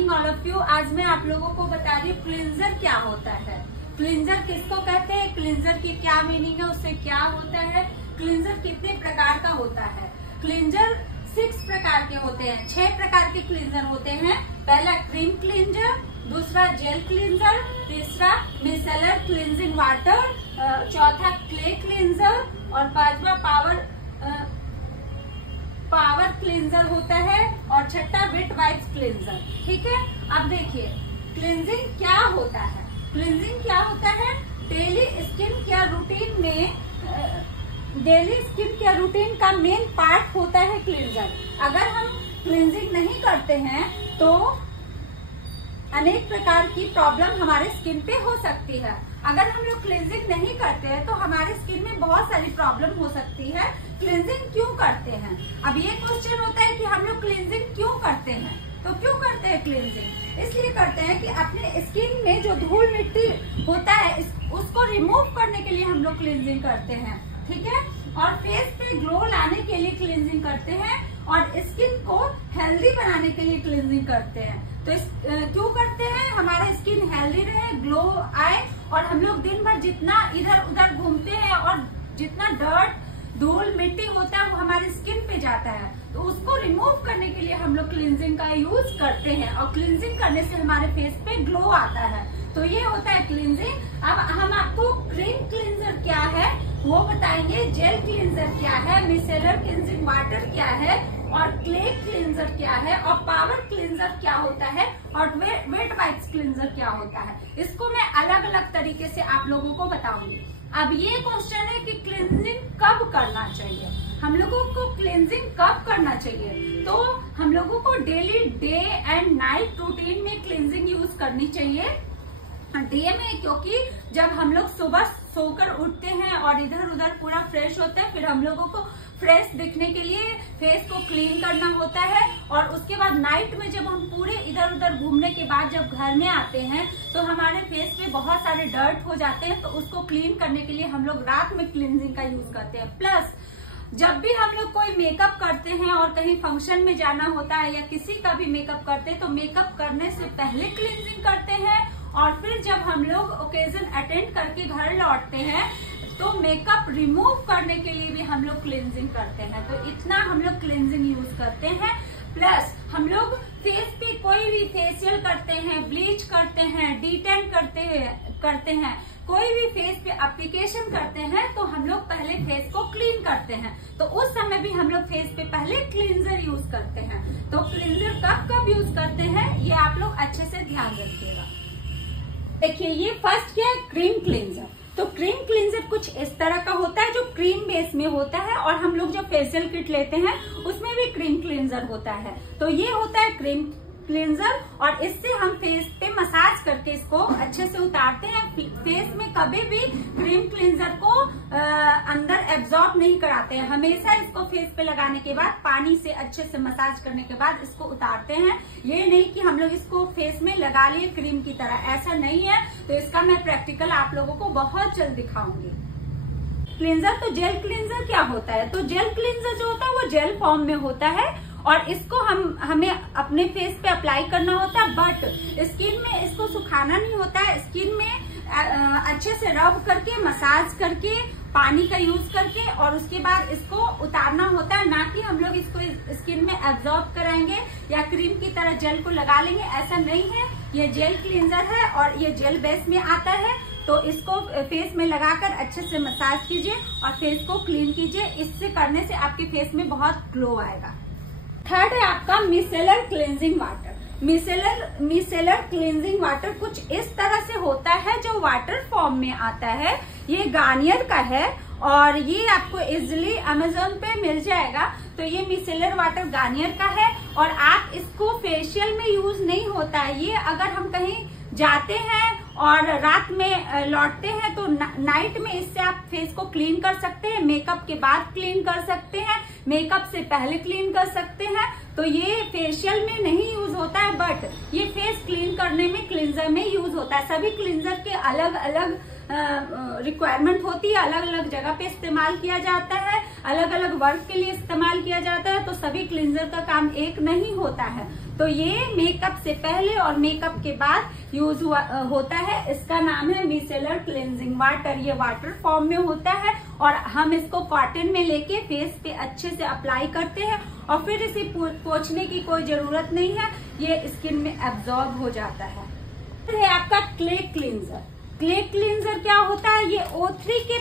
Morning all of you. आज मैं आप लोगों को बता रही हूँ क्लींजर क्या होता है, क्लींजर किसको कहते हैं, क्लींजर की क्या मीनिंग है, उससे क्या होता है, क्लींजर कितने प्रकार का होता है। क्लींजर 6 प्रकार के होते हैं, 6 प्रकार के क्लींजर होते हैं। पहला क्रीम क्लींजर, दूसरा जेल क्लींजर, तीसरा मिसेलर क्लींजिंग वाटर, चौथा क्ले क्लींजर और पांचवा पावर क्लींजर होता है और छठा वेट वाइप्स क्लींजर। ठीक है, अब देखिए क्लींजिंग क्या होता है। क्लींजिंग क्या होता है, डेली स्किन केयर रूटीन में डेली स्किन केयर रूटीन का मेन पार्ट होता है क्लींजर। अगर हम क्लींजिंग नहीं करते हैं तो अनेक प्रकार की प्रॉब्लम हमारे स्किन पे हो सकती है। अगर हम लोग क्लींजिंग नहीं करते हैं तो हमारे स्किन में बहुत सारी प्रॉब्लम हो सकती है। क्लींजिंग क्यों करते हैं, अब ये क्वेश्चन होता है कि हम लोग क्लींजिंग क्यों करते हैं। तो क्यों करते हैं क्लींजिंग, इसलिए करते हैं कि अपने स्किन में जो धूल मिट्टी होता है उसको रिमूव करने के लिए हम लोग क्लींजिंग करते हैं। ठीक है, और फेस पे ग्लो लाने के लिए क्लींजिंग करते हैं और स्किन को हेल्दी बनाने के लिए क्लींजिंग करते हैं। तो क्यों करते हैं, हमारा स्किन हेल्दी रहे, ग्लो आए और हम लोग दिन भर जितना इधर उधर घूमते हैं और जितना डर्ट धूल मिट्टी होता है वो हमारी स्किन पे जाता है, तो उसको रिमूव करने के लिए हम लोग क्लींजिंग का यूज करते हैं और क्लींजिंग करने से हमारे फेस पे ग्लो आता है। तो ये होता है क्लींजिंग। अब हम आपको क्रीम क्लींजर क्या है वो बताएंगे, जेल क्लींजर क्या है, मिसेलर क्लींजिंग वाटर क्या है और क्ले क्लींजर क्या है और पावर क्लींजर क्या होता है और वेट वाइप्स क्लींजर क्या होता है। इसको मैं अलग अलग तरीके से आप लोगों को बताऊंगी। अब ये क्वेश्चन है कि क्लींजिंग कब करना चाहिए, हम लोगों को क्लींजिंग कब करना चाहिए। तो हम लोगों को daily day and night routine में क्लींजिंग यूज करनी चाहिए। डे में क्योंकि जब हम लोग सुबह सोकर उठते हैं और इधर उधर पूरा फ्रेश होते हैं, फिर हम लोगों को फ्रेश दिखने के लिए फेस को क्लीन करना होता है और उसके बाद नाइट में जब हम पूरे इधर उधर घूमने के बाद जब घर में आते हैं तो हमारे फेस पे बहुत सारे डर्ट हो जाते हैं, तो उसको क्लीन करने के लिए हम लोग रात में क्लींजिंग का यूज करते हैं। प्लस जब भी हम लोग कोई मेकअप करते हैं और कहीं फंक्शन में जाना होता है या किसी का भी मेकअप करते हैं तो मेकअप करने से पहले क्लींजिंग करते हैं और फिर जब हम लोग ओकेजन अटेंड करके घर लौटते हैं तो मेकअप रिमूव करने के लिए भी हम लोग क्लींजिंग करते हैं। तो इतना हम लोग क्लींजिंग यूज करते हैं। प्लस हम लोग फेस पे कोई भी फेशियल करते हैं, ब्लीच करते हैं, डीटैन करते हैं, कोई भी फेस पे एप्लीकेशन करते हैं तो हम लोग पहले फेस को क्लीन करते हैं। तो उस समय भी हम लोग फेस पे पहले क्लींजर यूज करते हैं। तो क्लींजर कब कब यूज करते हैं ये आप लोग अच्छे से ध्यान रखिएगा। देखिए ये फर्स्ट क्या है, क्रीम क्लींजर। तो क्रीम क्लींजर कुछ इस तरह का होता है जो क्रीम बेस में होता है और हम लोग जो फेशियल किट लेते हैं उसमें भी क्रीम क्लींजर होता है। तो ये होता है क्रीम क्लींजर और इससे हम फेस पे मसाज करके इसको अच्छे से उतारते हैं। फेस में कभी भी क्रीम क्लींजर को अंदर एब्जॉर्ब नहीं कराते हैं, हमेशा इसको फेस पे लगाने के बाद पानी से अच्छे से मसाज करने के बाद इसको उतारते हैं। ये नहीं कि हम लोग इसको फेस में लगा लिए क्रीम की तरह, ऐसा नहीं है। तो इसका मैं प्रैक्टिकल आप लोगों को बहुत जल्द दिखाऊंगी। क्लींजर, तो जेल क्लींजर क्या होता है, तो जेल क्लींजर जो होता है वो जेल फॉर्म में होता है और इसको हमें अपने फेस पे अप्लाई करना होता है, बट स्किन में इसको सुखाना नहीं होता है। स्किन में अच्छे से रब करके मसाज करके पानी का यूज करके और उसके बाद इसको उतारना होता है, ना कि हम लोग इसको स्किन में एब्जॉर्ब कराएंगे या क्रीम की तरह जेल को लगा लेंगे, ऐसा नहीं है। ये जेल क्लींजर है और ये जेल बेस में आता है। तो इसको फेस में लगाकर अच्छे से मसाज कीजिए और फेस को क्लीन कीजिए। इससे करने से आपके फेस में बहुत ग्लो आएगा। थर्ड है आपका micellar cleansing water. Micellar cleansing water कुछ इस तरह से होता है जो वाटर फॉर्म में आता है। ये गार्नियर का है और ये आपको इजिली अमेजोन पे मिल जाएगा। तो ये मिसेलर वाटर गार्नियर का है और आप इसको फेशियल में यूज नहीं होता है। ये अगर हम कहीं जाते हैं और रात में लौटते हैं तो नाइट में इससे आप फेस को क्लीन कर सकते हैं, मेकअप के बाद क्लीन कर सकते हैं, मेकअप से पहले क्लीन कर सकते हैं। तो ये फेशियल में नहीं यूज होता है, बट ये फेस क्लीन करने में क्लींजर में यूज होता है। सभी क्लींजर के अलग अलग रिक्वायरमेंट होती है, अलग अलग जगह पे इस्तेमाल किया जाता है। अलग अलग वर्क के लिए इस्तेमाल किया जाता है, तो सभी क्लींजर का काम एक नहीं होता है। तो ये मेकअप से पहले और मेकअप के बाद यूज होता है। इसका नाम है मिसेलर क्लींजिंग वाटर। ये वाटर फॉर्म में होता है और हम इसको कॉटन में लेके फेस पे अच्छे से अप्लाई करते हैं और फिर इसे पोंछने की कोई जरूरत नहीं है, ये स्किन में एब्जॉर्ब हो जाता है। फिर है आपका क्ले क्लींजर। क्ले क्लींजर क्या होता है? ये O3 के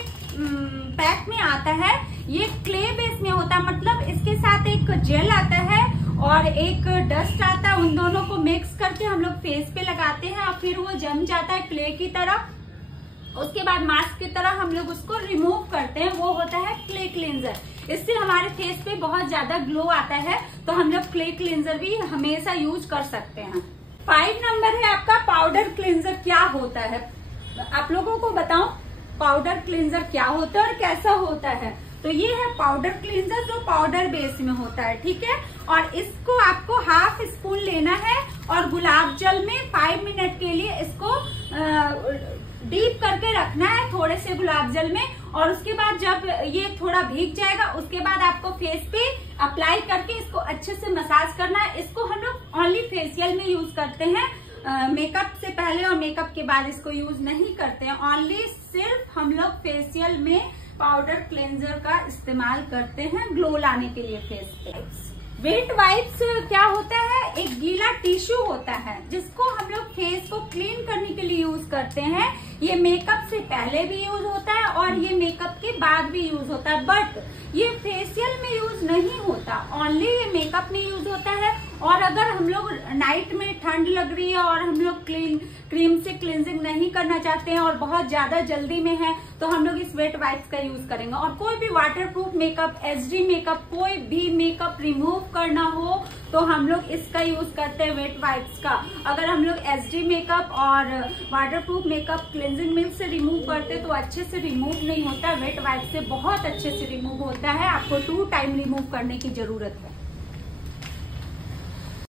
पैक में आता है। ये क्ले बेस में होता है, मतलब इसके साथ एक जेल आता है और एक डस्ट आता है। उन दोनों को मिक्स करके हम लोग फेस पे लगाते हैं और फिर वो जम जाता है क्ले की तरह। उसके बाद मास्क की तरह हम लोग उसको रिमूव करते हैं, वो होता है क्ले क्लींजर। इससे हमारे फेस पे बहुत ज्यादा ग्लो आता है, तो हम लोग क्ले क्लींजर भी हमेशा यूज कर सकते हैं। 5 नंबर है आपका पाउडर क्लींजर। क्या होता है आप लोगों को बताऊं, पाउडर क्लींजर क्या होता है और कैसा होता है? तो ये है पाउडर क्लींजर जो पाउडर बेस में होता है, ठीक है। और इसको आपको हाफ स्पून लेना है और गुलाब जल में 5 मिनट के लिए इसको डीप करके रखना है थोड़े से गुलाब जल में। और उसके बाद जब ये थोड़ा भीग जाएगा, उसके बाद आपको फेस पे अप्लाई करके इसको अच्छे से मसाज करना है। इसको हम लोग ओनली फेशियल में यूज करते हैं, मेकअप से पहले और मेकअप के बाद इसको यूज नहीं करते हैं। ओनली सिर्फ हम लोग फेशियल में पाउडर क्लेंजर का इस्तेमाल करते हैं ग्लो लाने के लिए फेस पे। वेट वाइप्स क्या होता है? एक गीला टिश्यू होता है जिसको हम लोग फेस को क्लीन करने के लिए यूज करते हैं। ये मेकअप से पहले भी यूज होता है और ये मेकअप के बाद भी यूज होता है, बट ये फेशियल में यूज नहीं होता, ओनली ये मेकअप में यूज होता है। और अगर हम लोग नाइट में ठंड लग रही है और हम लोग क्रीम से क्लींजिंग नहीं करना चाहते हैं और बहुत ज्यादा जल्दी में है, तो हम लोग इस वेट वाइप्स का यूज करेंगे। और कोई भी वाटरप्रूफ मेकअप, HD मेकअप, कोई भी मेकअप रिमूव करना हो तो हम लोग इसका यूज करते हैं, वेट वाइप्स का। अगर हम लोग HD मेकअप और वाटरप्रूफ मेकअप क्लींजिंग मिल्क से रिमूव करते तो अच्छे से रिमूव नहीं होता, वेट वाइप से बहुत अच्छे से रिमूव होता है। आपको 2 टाइम रिमूव करने की जरूरत है।